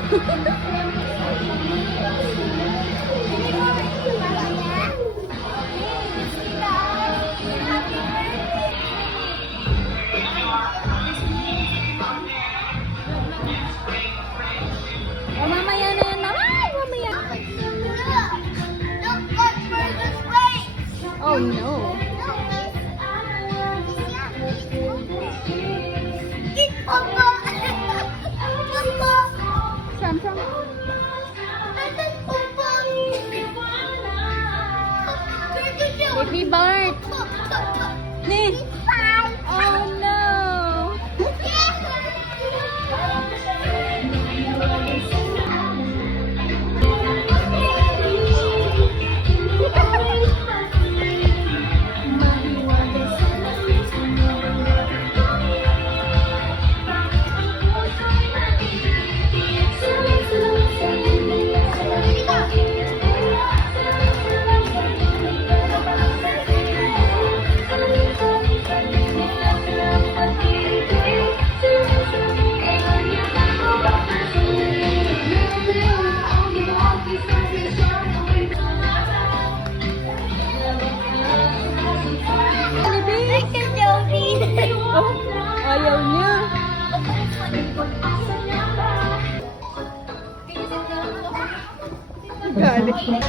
Oh, mamaya na yan. Ay, mamaya. Oh, no. From. Baby Bart. Nee. Oh, no. Ayaw niya. Galit.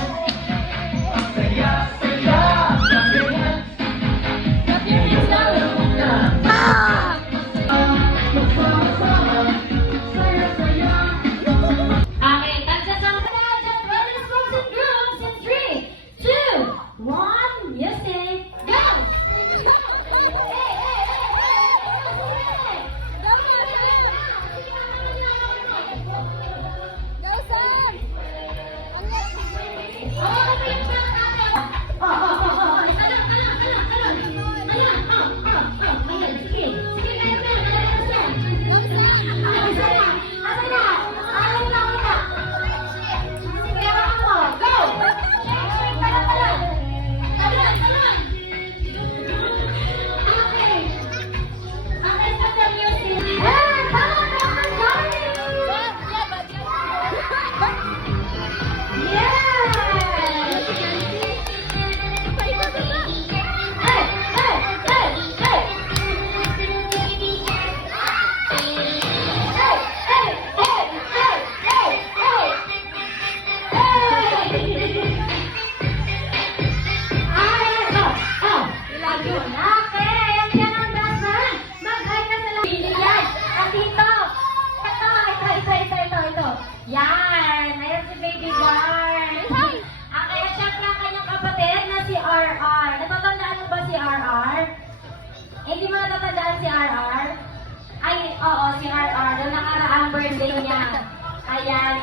Hindi mo natatandaan si RR? Ay, oo, si RR. Noong nakaraang birthday niya. Ayan,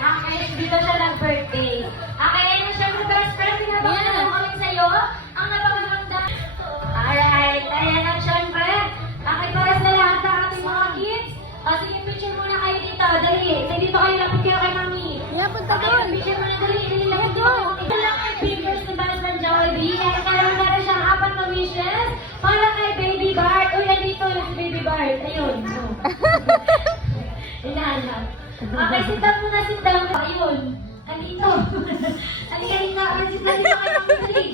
dito siya nag-birthday. Ayun na siya, best friend. Pinapakalaman kami sa'yo. Ang napakaganda. Alright, ayan na syempre. Para sa lahat ng ating mga kids. Sige, picture muna kayo dito. Dali, dito kayo, lapit kayo kay mami. Lapit ka doon. Picture muna, dali, lapit ko. Ito lang kay Fingers ni Best Friend Jollibee. Kaya meron siyang 4 na wishes. Para kay Baby Bart. Uy, nandito na si Baby Bart. Ayun. Inahanap. Okay, sit down muna, sit down. Ayun. Andito. Halika dito. Sit down dito kayo mga dali.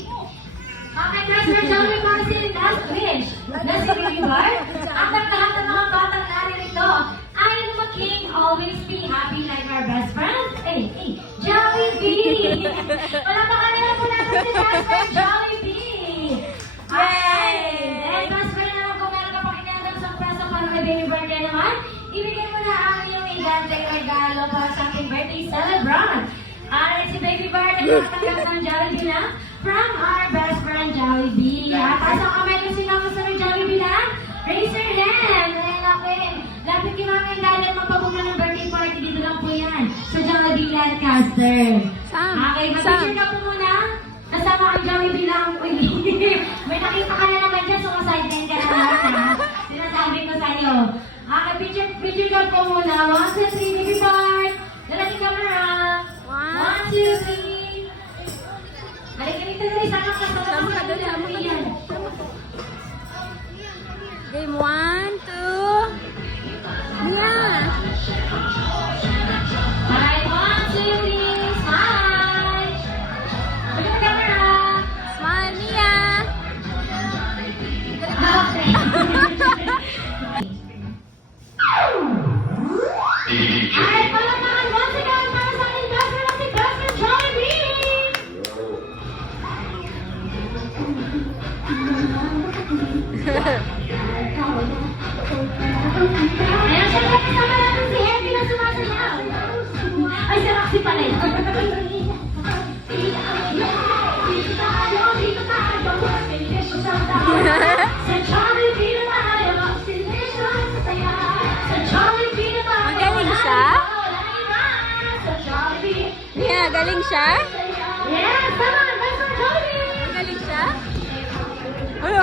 Okay, Best Friend Jollibee, para si last wish. Na si Baby Bart. At ang lahat ng mga batang naririto ay lumaking always be happy like our best friend. Hey, Jollibee! Wala pa kanila po natin si Best Friend Jollibee! Yay! And best friend naman, kung meron ka pang inandang surpresa para kay Baby Bart kaya naman, ibigay mo na ang iyong iganteng regalo para sa aking birthday celebrant. Alright, si Baby Bart ay nakatanggap ng Jollibee na from our best friend Jollibee. Taas ang kamay ko sino mo sa Jollibee na? Raise your hand! Ayan, lapit kay mga kailangan magpabunga ng birthday party. Dito lang po yan sa Jollibee Lancaster. Okay, mag-picture ka po muna. Kasama ang Jollibee lang. May nakita ka na naman dyan, sumasayden ka na naman, ha? Sinasabi ko sa'yo. Okay, picture ka po muna. 1, 2, 3, Baby Bart. Lalaki camera. 1, 2, 3. Halika dito na rin. Sama ka dali. Game 1, 2. Yeah. Ayan, syempre kasama natin si Henry na sumasayaw. Ay, si Roxy pala yun. Sa Jollibee na tayo, destination sa saya. Sa Jollibee na tayo, Magaling siya? wala iba. Sa Jollibee. Yeah, galing siya? Yes, tama, that's our Jollibee. Galing siya? Ano?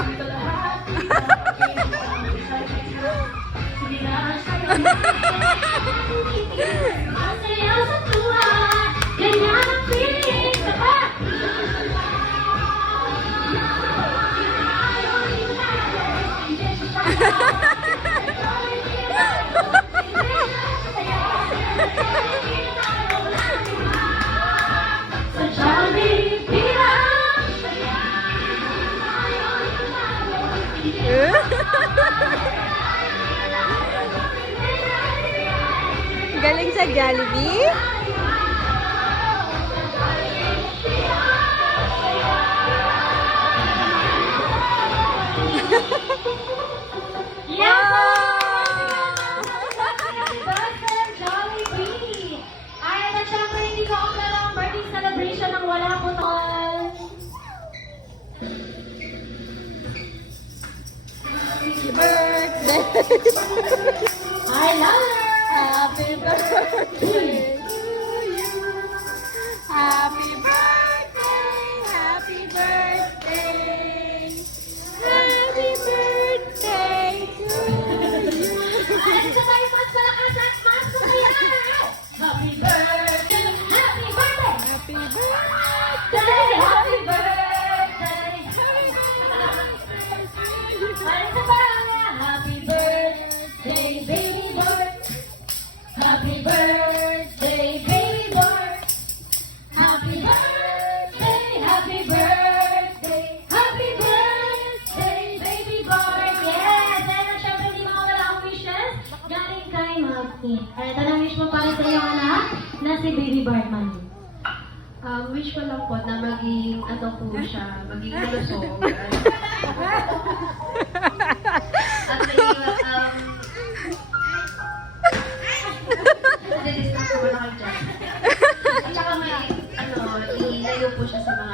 Masaya sa tuwa, ganyan ang feeling. Saka! Sa Jollibee, Galing sa Jollibee? Yes! Wow! Birthday Jollibee! Ay, at syempre hindi ko ang larang birthday celebration ng wala po tol. Happy birthday! I love her! Happy birthday to you! Happy birthday! Happy birthday! Happy birthday to you! Ay, sabay mas malakas at mas masaya! Happy birthday! Happy birthday! Happy birthday! Happy birthday! Ay, sabay! Happy birthday, baby boy! Happy birthday, baby boy! Happy birthday, happy birthday, happy birthday, baby boy! Yes! Dahil syempre hindi mawala ang wishes galing kay Magni. Ito na wish mo para sa iyong anak na si Baby Bartman. Wish ko lang po na maging ano po siya, maging malusog. At nadidistract ko na kayo dyan. At saka may, ilayo po siya sa mga